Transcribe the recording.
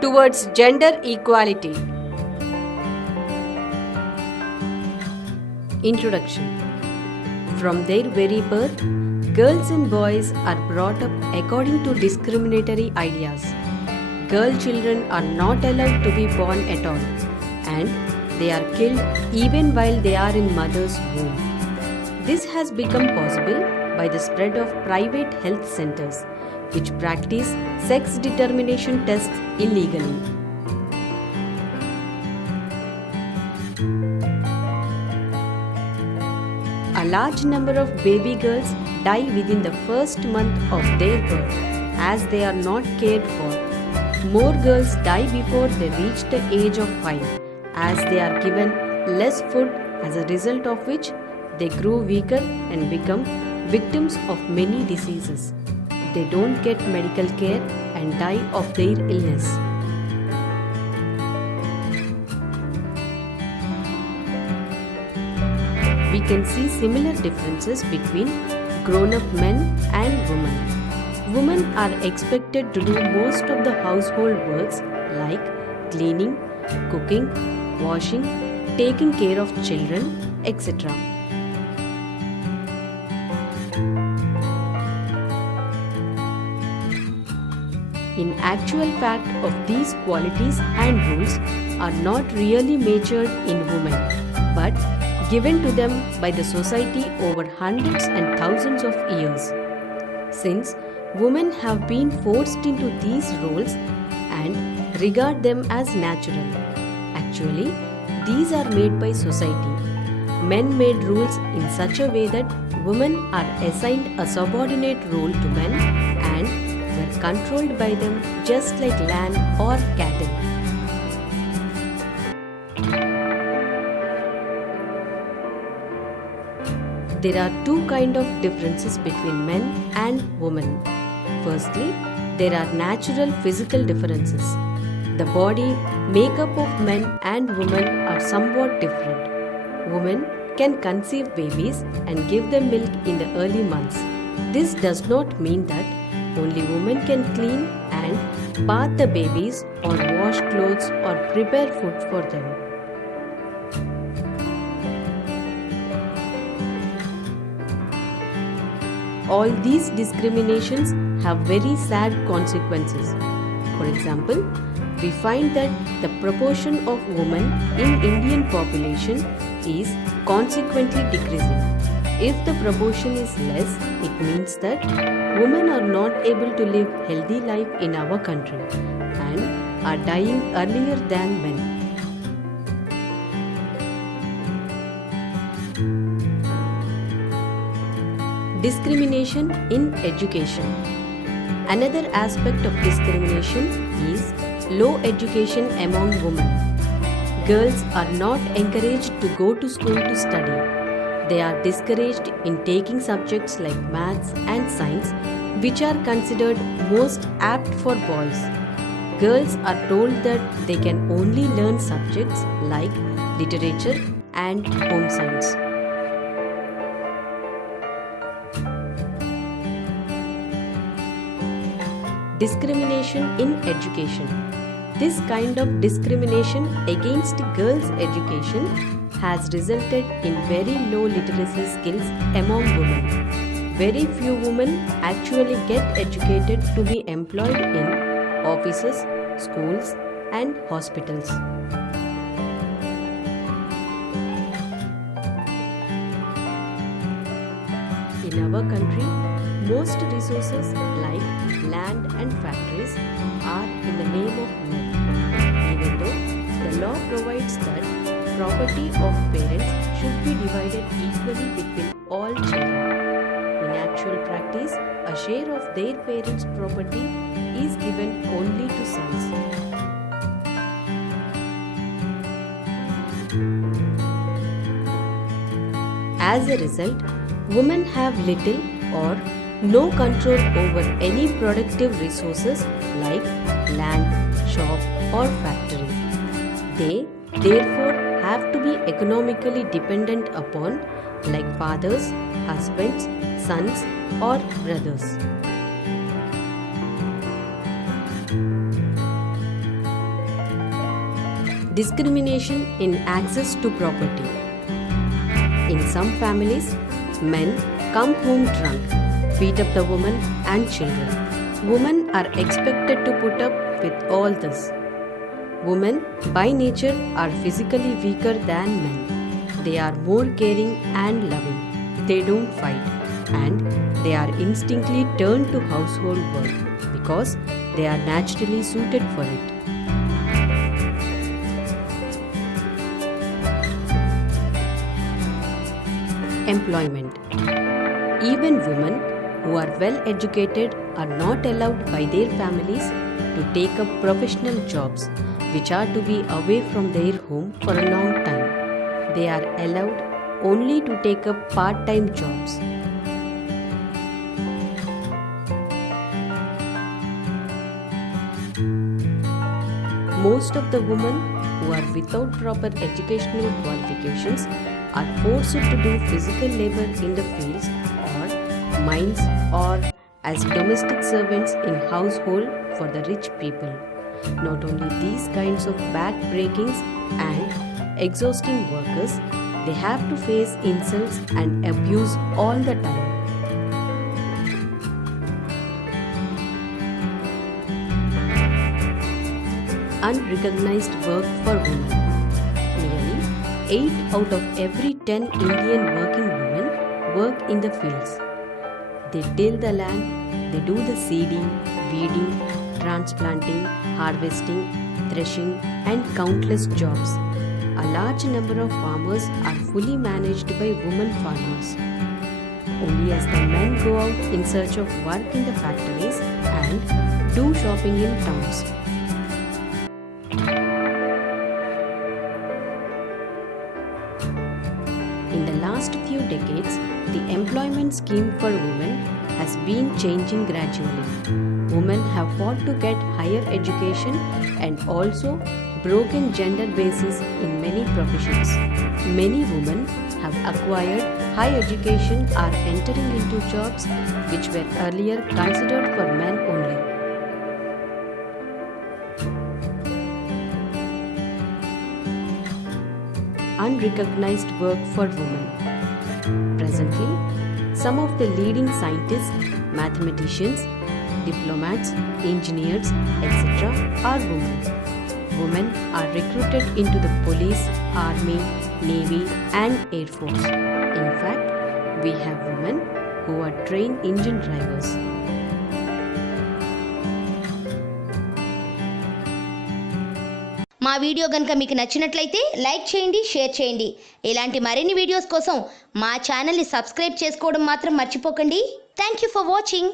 towards gender equality. Introduction. From their very birth, girls and boys are brought up according to discriminatory ideas. Girl children are not allowed to be born at all, and they are killed even while they are in mother's womb. This has become possible by the spread of private health centers, which practice sex determination tests illegally. A large number of baby girls die within the first month of their birth as they are not cared for. More girls die before they reach the age of 5 as they are given less food, as a result of which they grow weaker and become victims of many diseases. They don't get medical care and die of their illness. We can see similar differences between grown-up men and women. Women are expected to do most of the household works like cleaning, cooking, washing, taking care of children, etc. In actual fact of these qualities and rules are not really matured in women, but given to them by the society over hundreds and thousands of years. Since women have been forced into these roles and regard them as natural, actually these are made by society. Men made rules in such a way that women are assigned a subordinate role to men and were controlled by them just like land or cattle. There are two kinds of differences between men and women. Firstly, there are natural physical differences. The body makeup of men and women are somewhat different. Women can conceive babies and give them milk in the early months. This does not mean that only women can clean and bath the babies or wash clothes or prepare food for them. All these discriminations have very sad consequences. For example, we find that the proportion of women in Indian population is consequently decreasing. If the proportion is less, it means that women are not able to live healthy life in our country and are dying earlier than men. Discrimination in education. Another aspect of discrimination is low education among women. Girls are not encouraged to go to school to study. They are discouraged in taking subjects like maths and science, which are considered most apt for boys. Girls are told that they can only learn subjects like literature and home science. Discrimination in education. This kind of discrimination against girls' education has resulted in very low literacy skills among women. Very few women actually get educated to be employed in offices, schools, and hospitals. In our country, most resources like land and factories are in the name of men, even though the law provides that property of parents should be divided equally between all children. In actual practice, a share of their parents' property is given only to sons. As a result, women have little or no control over any productive resources like land, shop or factory. They therefore have to be economically dependent upon like fathers, husbands, sons or brothers. discrimination in access to property. In some families, men come home drunk, beat up the woman and children. Women are expected to put up with all this. Women by nature are physically weaker than men. They are more caring and loving. They don't fight, and they are instinctively turned to household work because they are naturally suited for it. Employment. Even women who are well educated are not allowed by their families to take up professional jobs which are to be away from their home for a long time. They are allowed only to take up part-time jobs. Most of the women who are without proper educational qualifications are forced to do physical labor in the fields or mines or as domestic servants in household for the rich people. Not only these kinds of back-breakings and exhausting workers, they have to face insults and abuse all the time. Unrecognized work for women. Nearly 8 out of every 10 Indian working women work in the fields. They till the land, they do the seeding, weeding, transplanting, harvesting, threshing, and countless jobs. A large number of farmers are fully managed by women farmers. Only as the men go out in search of work in the factories and do shopping in towns. In the last few decades, the employment scheme for women has been changing gradually. Women have fought to get higher education and also broken gender bases in many professions. Many women have acquired high education or entering into jobs which were earlier considered for men only. Unrecognized work for women. Presently, some of the leading scientists, mathematicians, diplomats, engineers, etc. are women. Women are recruited into the police, army, navy and air force. In fact, we have women who are trained engine drivers. మా video గనుక మీకు నచ్చినట్లయితే like చేయండి, share చేయండి. ఇలాంటి మరిన్ని videos కోసం మా ఛానల్ని సబ్స్క్రైబ్ చేసుకోవడం మాత్రం మర్చిపోకండి. Thank you for watching.